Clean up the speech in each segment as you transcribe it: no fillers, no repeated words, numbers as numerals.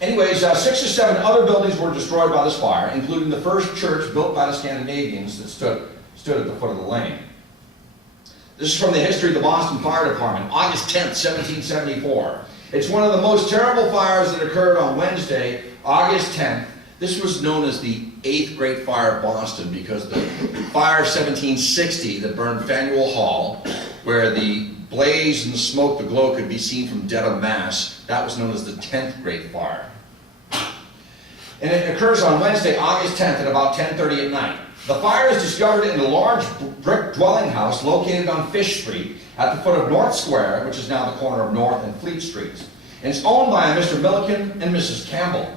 Anyways, 6 or 7 other buildings were destroyed by this fire, including the first church built by the Scandinavians that stood at the foot of the lane. This is from the history of the Boston Fire Department, August 10th, 1774. It's one of the most terrible fires that occurred on Wednesday, August 10th. This was known as the 8th Great Fire of Boston because the fire of 1760 that burned Faneuil Hall, where the blaze and the smoke, the glow could be seen from Dedham, Mass. That was known as the 10th Great Fire. And it occurs on Wednesday, August 10th at about 10:30 at night. The fire is discovered in a large brick dwelling house located on Fish Street at the foot of North Square, which is now the corner of North and Fleet Streets. And it's owned by a Mr. Milliken and Mrs. Campbell.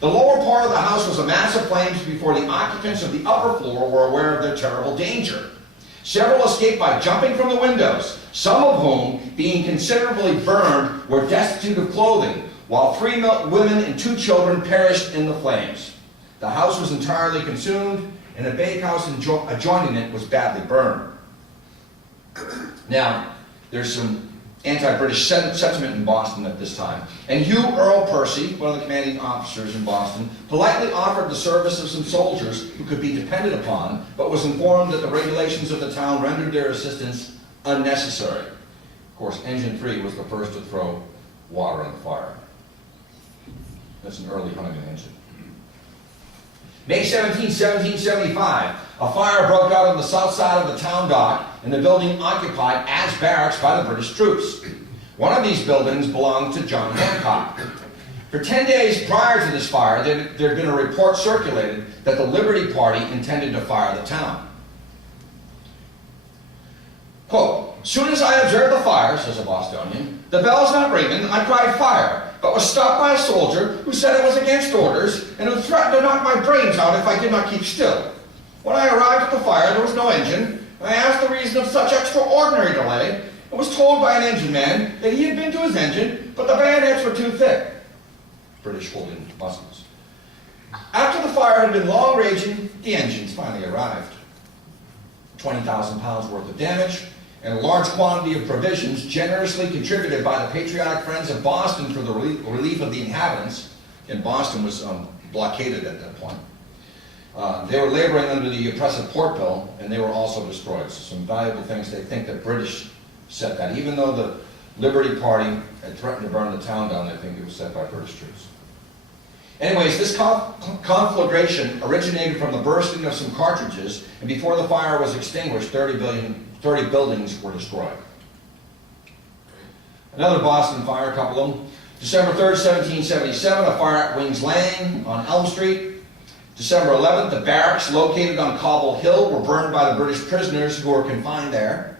The lower part of the house was a mass of flames before the occupants of the upper floor were aware of their terrible danger. Several escaped by jumping from the windows, some of whom, being considerably burned, were destitute of clothing, while 3 women and 2 children perished in the flames. The house was entirely consumed, and a bakehouse adjoining it was badly burned. Now, there's some anti-British sentiment in Boston at this time. And Hugh Earl Percy, one of the commanding officers in Boston, politely offered the service of some soldiers who could be depended upon, but was informed that the regulations of the town rendered their assistance unnecessary. Of course, Engine 3 was the first to throw water on the fire. That's an early Huntington engine. May 17, 1775, a fire broke out on the south side of the town dock in the building occupied as barracks by the British troops. One of these buildings belonged to John Hancock. For 10 days prior to this fire, there had been a report circulated that the Liberty Party intended to fire the town. Quote, "Soon as I observed the fire," says a Bostonian, "the bells not ringing, I cried fire, but was stopped by a soldier who said it was against orders and who threatened to knock my brains out if I did not keep still. When I arrived at the fire, there was no engine, and I asked the reason of such extraordinary delay, and was told by an engine man that he had been to his engine, but the bayonets were too thick." British holding muskets. After the fire had been long raging, the engines finally arrived. 20,000 pounds worth of damage, and a large quantity of provisions generously contributed by the patriotic friends of Boston for the relief of the inhabitants. And Boston was blockaded at that point. They were laboring under the oppressive port bill, and they were also destroyed. So some valuable things. They think that British set that. Even though the Liberty Party had threatened to burn the town down, they think it was set by British troops. Anyways, this conflagration originated from the bursting of some cartridges, and before the fire was extinguished, 30 buildings were destroyed. Another Boston fire, a couple of them. December 3rd, 1777, a fire at Wings Lane on Elm Street. December 11th, the barracks located on Cobble Hill were burned by the British prisoners who were confined there.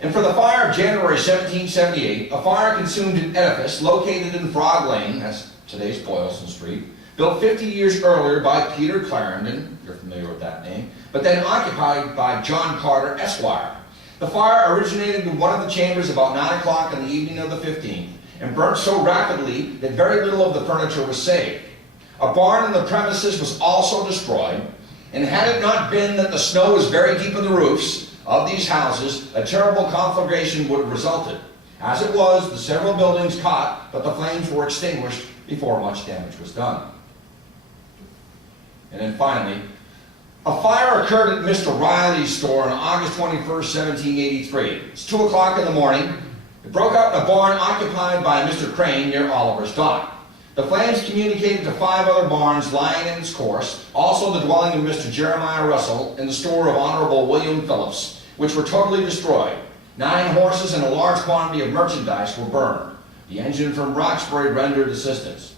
And for the fire of January 1778, a fire consumed an edifice located in Frog Lane, that's today's Boylston Street, built 50 years earlier by Peter Clarendon, you're familiar with that name, but then occupied by John Carter, Esquire. The fire originated in one of the chambers about 9 o'clock on the evening of the 15th, and burnt so rapidly that very little of the furniture was saved. A barn in the premises was also destroyed, and had it not been that the snow was very deep in the roofs of these houses, a terrible conflagration would have resulted. As it was, the several buildings caught, but the flames were extinguished before much damage was done. And then finally, a fire occurred at Mr. Reilly's store on August 21st, 1783. It's 2 o'clock in the morning. It broke out in a barn occupied by Mr. Crane near Oliver's Dock. The flames communicated to 5 other barns lying in its course, also the dwelling of Mr. Jeremiah Russell and the store of Honorable William Phillips, which were totally destroyed. 9 horses and a large quantity of merchandise were burned. The engine from Roxbury rendered assistance.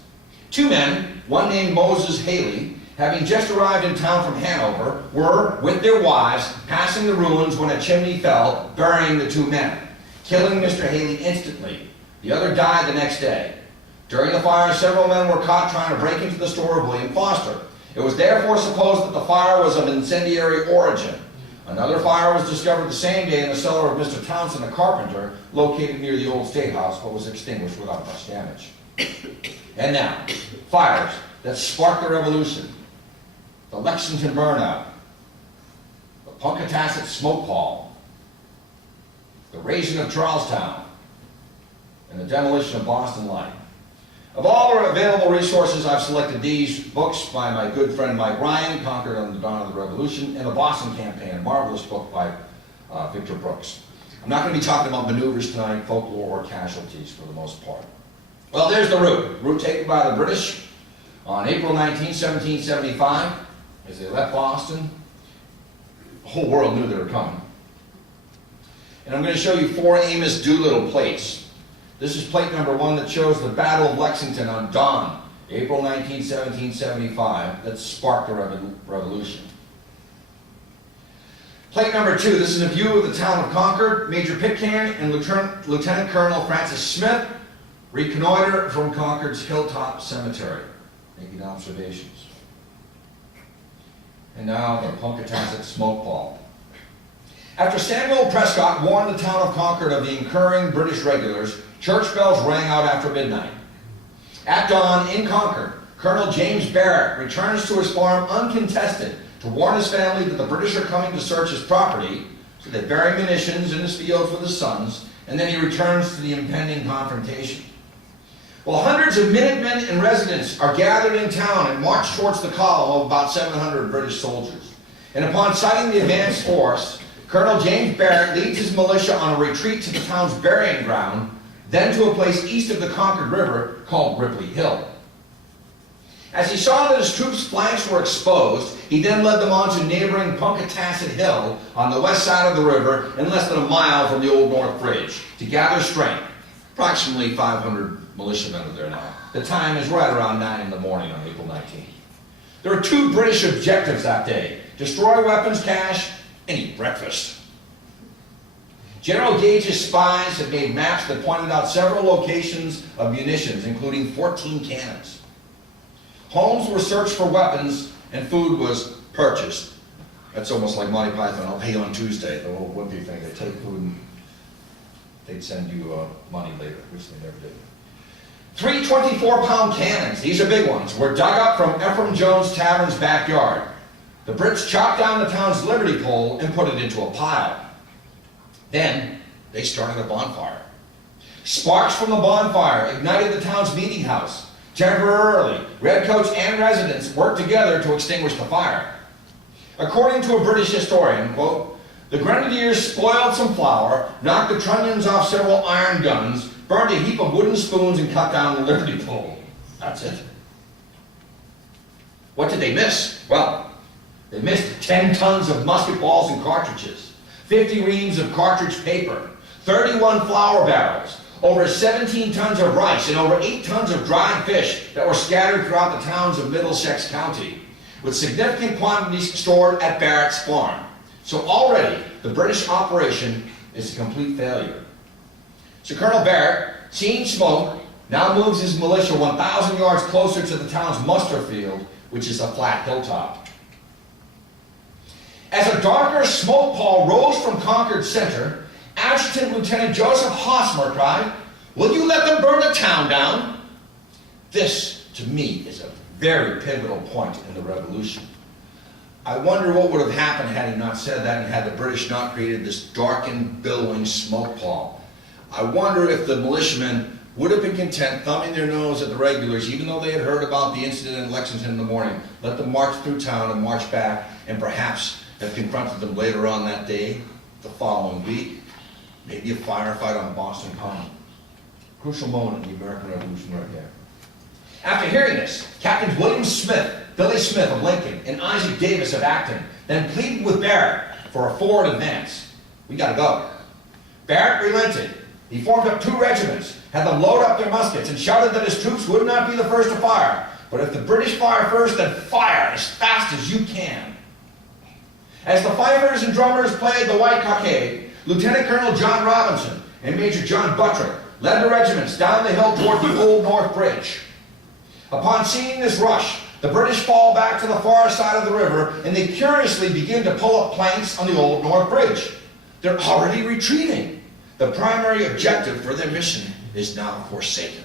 2 men, one named Moses Haley, having just arrived in town from Hanover, were, with their wives, passing the ruins when a chimney fell, burying the 2 men, killing Mr. Haley instantly. The other died the next day. During the fire, several men were caught trying to break into the store of William Foster. It was therefore supposed that the fire was of incendiary origin. Another fire was discovered the same day in the cellar of Mr. Townsend Carpenter, located near the old State House, but was extinguished without much damage. And now, fires that sparked the Revolution. The Lexington burnout. The Punkatasset smoke pall. The razing of Charlestown. And the demolition of Boston Light. Of all the available resources, I've selected these books by my good friend Mike Ryan, Concord on the Dawn of the Revolution, and The Boston Campaign, a marvelous book by Victor Brooks. I'm not going to be talking about maneuvers tonight, folklore, or casualties for the most part. Well, there's the route taken by the British on April 19, 1775, as they left Boston. The whole world knew they were coming. And I'm going to show you 4 Amos Doolittle plates. This is plate number 1 that shows the Battle of Lexington on dawn, April 19, 1775, that sparked the revolution. Plate number 2, this is a view of the town of Concord. Major Pitcairn and Lieutenant Colonel Francis Smith reconnoiter from Concord's Hilltop Cemetery, making observations. And now the Punkatasset smoke ball. After Samuel Prescott warned the town of Concord of the incurring British regulars, church bells rang out after midnight. At dawn, in Concord, Colonel James Barrett returns to his farm uncontested to warn his family that the British are coming to search his property, so they bury munitions in his fields with his sons, and then he returns to the impending confrontation. Well, hundreds of Minutemen and residents are gathered in town and march towards the column of about 700 British soldiers. And upon sighting the advanced force, Colonel James Barrett leads his militia on a retreat to the town's burying ground, then to a place east of the Concord River called Ripley Hill. As he saw that his troops' flanks were exposed, he then led them on to neighboring Punkatasset Hill on the west side of the river and less than a mile from the Old North Bridge to gather strength. Approximately 500 militiamen are there now. The time is right around 9 in the morning on April 19th. There were 2 British objectives that day: destroy weapons cache and eat breakfast. General Gage's spies had made maps that pointed out several locations of munitions, including 14 cannons. Homes were searched for weapons, and food was purchased. That's almost like Monty Python, I'll pay you on Tuesday, the old wimpy thing. They take food and they'd send you money later, which they never did. 3 24-pound cannons, these are big ones, were dug up from Ephraim Jones Tavern's backyard. The Brits chopped down the town's liberty pole and put it into a pile. Then they started a bonfire. Sparks from the bonfire ignited the town's meeting house. Temporarily, redcoats and residents worked together to extinguish the fire. According to a British historian, quote, the grenadiers spoiled some flour, knocked the trunnions off several iron guns, burned a heap of wooden spoons, and cut down the liberty pole. That's it. What did they miss? Well, they missed 10 tons of musket balls and cartridges, 50 reams of cartridge paper, 31 flour barrels, over 17 tons of rice, and over 8 tons of dried fish that were scattered throughout the towns of Middlesex County, with significant quantities stored at Barrett's farm. So already, the British operation is a complete failure. So Colonel Barrett, seeing smoke, now moves his militia 1,000 yards closer to the town's muster field, which is a flat hilltop. As a darker smoke pall rose from Concord's center, Adjutant Lieutenant Joseph Hosmer cried, "Will you let them burn the town down?" This, to me, is a very pivotal point in the revolution. I wonder what would have happened had he not said that and had the British not created this darkened, billowing smoke pall. I wonder if the militiamen would have been content thumbing their nose at the regulars, even though they had heard about the incident in Lexington in the morning, let them march through town and march back, and perhaps have confronted them later on that day, the following week, maybe a firefight on Boston Common. Crucial moment in the American Revolution right there. After hearing this, Captains William Smith, Billy Smith of Lincoln, and Isaac Davis of Acton then pleaded with Barrett for a forward advance. We gotta go. Barrett relented. He formed up 2 regiments, had them load up their muskets, and shouted that his troops would not be the first to fire, but if the British fire first, then fire as fast as you can. As the fifers and drummers played the White Cockade, Lieutenant Colonel John Robinson and Major John Buttrick led the regiments down the hill toward the Old North Bridge. Upon seeing this rush, the British fall back to the far side of the river, and they curiously begin to pull up planks on the Old North Bridge. They're already retreating. The primary objective for their mission is now forsaken.